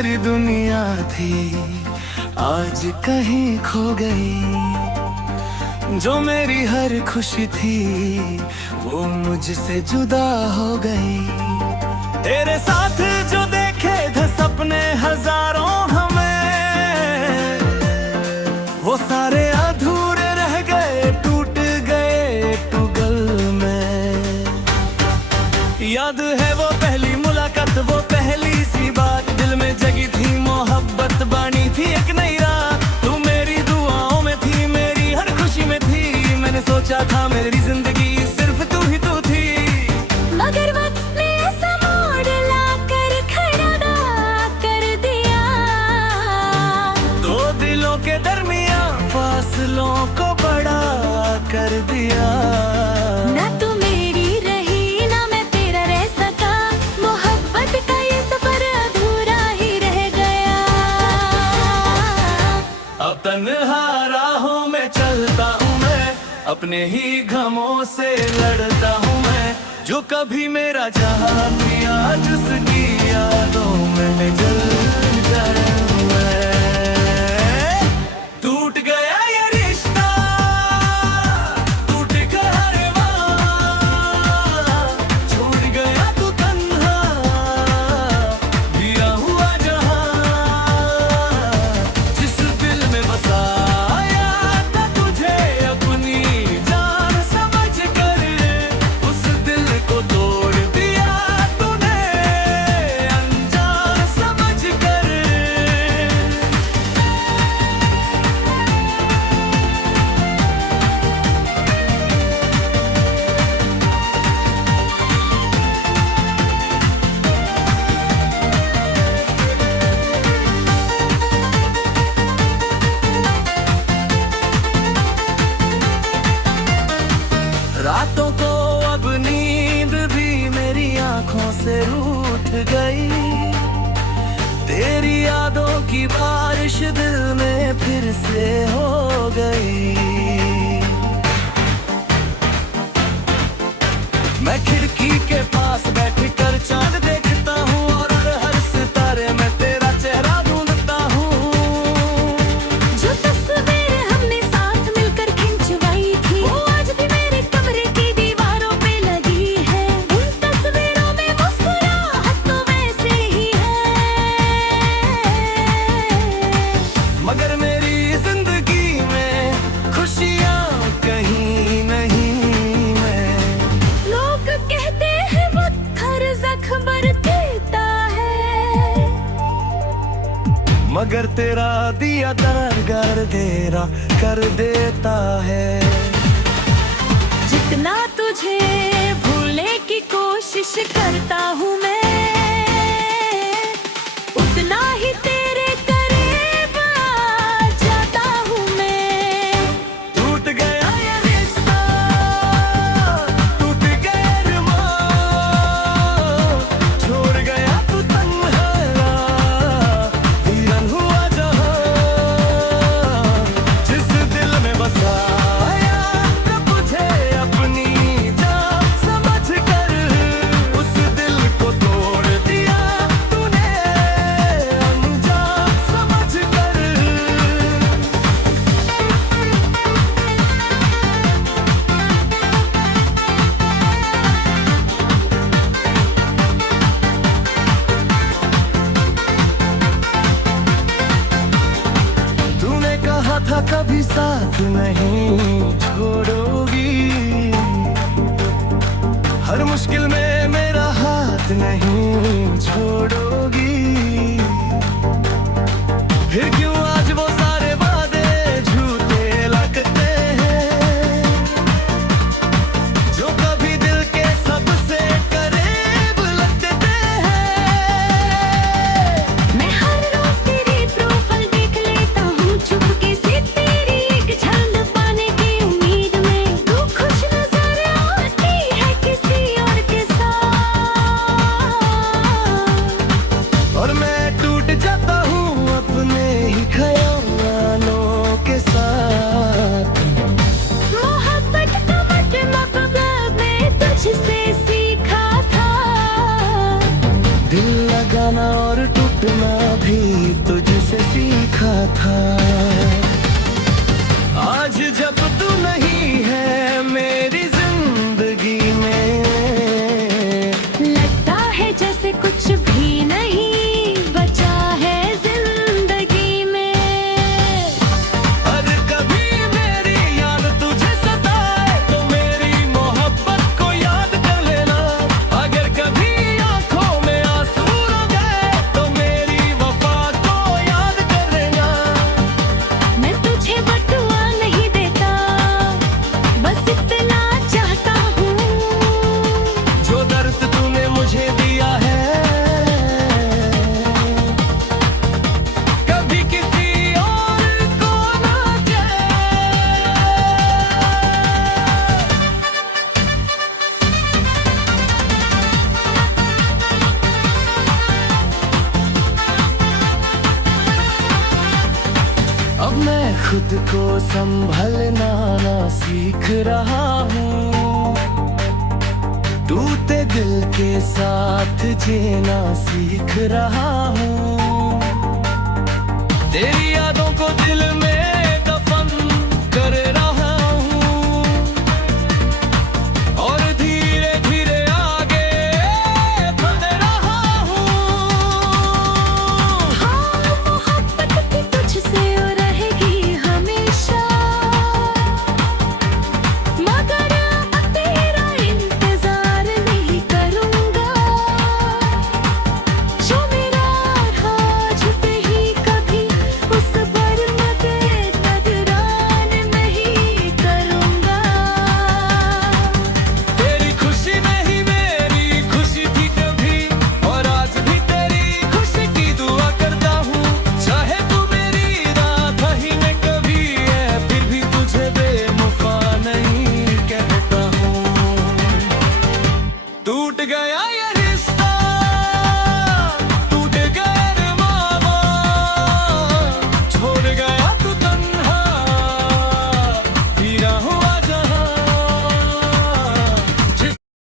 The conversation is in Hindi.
मेरी दुनिया थी आज कहीं खो गई। जो मेरी हर खुशी थी वो मुझसे जुदा हो गई। तेरे साथ जो देखे थे सपने हजारों हमें, वो सारे अधूरे रह गए, टूट गए टुगल में। याद है वो पहली मुलाकात, वो पहली सी बात, दिल में जगी थी मोहब्बत, बानी थी एक नई रात। तू मेरी दुआओं में थी, मेरी हर खुशी में थी। मैंने सोचा था मेरी जिंदगी सिर्फ तू ही तू थी, मगर वक्त ने ऐसा मोड़ लाकर खड़ा कर दिया। दो दिलों के दरमियां फासलों को बड़ा कर दिया। ना तू मेरी रही ना मैं तेरा रह सका, मोहब्बत का ये सफर अधूरा ही रह गया। अब तन्हा राहों में चलता हूँ मैं, अपने ही गमों से लड़ता हूँ मैं। जो कभी मेरा जहां भी आज उसकी यादों में जल जाऊं मैं। टूट गया ये रिश्ता, टूट गया रे वादा, छोड़ गया तू तन्हा वीरा हुआ जहां। जिस दिल में बसाया था तुझे अपनी जान समझ कर, उस दिल को तोड़ दिया तूने अनजान समझ कर। रातों को अब नींद भी मेरी आंखों से रूठ गई। तेरी यादों की बारिश दिल में फिर से हो गई। मैं खिड़की के पास बैठ कर चांद देखता हूँ और हर सितारे में तेरा चेहरा ढूंढता हूँ। जो तस्वीर हमने साथ मिलकर खिंचवाई थी, वो आज भी मेरे कमरे की दीवारों पे लगी है। उन तस्वीरों में मुस्कुराहट तो वैसे ही है, मगर मेरी जिंदगी में खुशियाँ कहीं नहीं मैं। लोग कहते हैं वो हर जख्म पर देता है, मगर तेरा दिया दरगार तेरा कर देता है। जितना तुझे भूलने की कोशिश करता हूँ मैं, उतना ही तेरे करीब आ जाता हूँ मैं। टूट गया ये रिश्ता, टूट गया अरमान, छोड़ गया तू तन्हा वीरन हुआ जहां। जिस दिल में बसाया था तुझे अपनी जान समझ कर, उस दिल को तोड़ दिया तूने अनजान समझ कर। तूने कहा था कभी साथ नहीं छोड़ोगी, हर मुश्किल में मेरा हाथ नहीं छोड़ोगी। फिर क्यों आज वो सारे वादे झूठे लगते हैं, जो कभी दिल के सबसे करीब लगते हैं। मैं हर रोज तेरी प्रोफाइल देख लेता हूँ चुपके से, तेरी एक झलक पाने की उम्मीद में। तू खुश नजर आती है किसी और के साथ, और मैं टूट जाता हूँ अपने ही ख्यालों के साथ। मोहब्बत का मतलब मैं तुझसे सीखा था। दिल लगाना और टूट लौटना भी तुझसे सीखा था। आज जब तू नहीं है मेरी जिंदगी में, लगता है जैसे कुछ भी नहीं बचा है जिंदगी में। अगर कभी मेरी याद तुझे सताए तो मेरी मोहब्बत को याद कर लेना। अगर कभी आंखों में आंसू आ गए तो मेरी वफा को याद कर लेना। मैं तुझे बटुआ नहीं देता, बस इतना चाहता हूँ। जो दर्द तूने मुझे दिया है, कभी किसी और को ना दे। अब मैं खुद को संभलना ना सीख रहा हूँ। टूटे दिल के साथ जीना सीख रहा हूँ। तेरी यादों को दिल में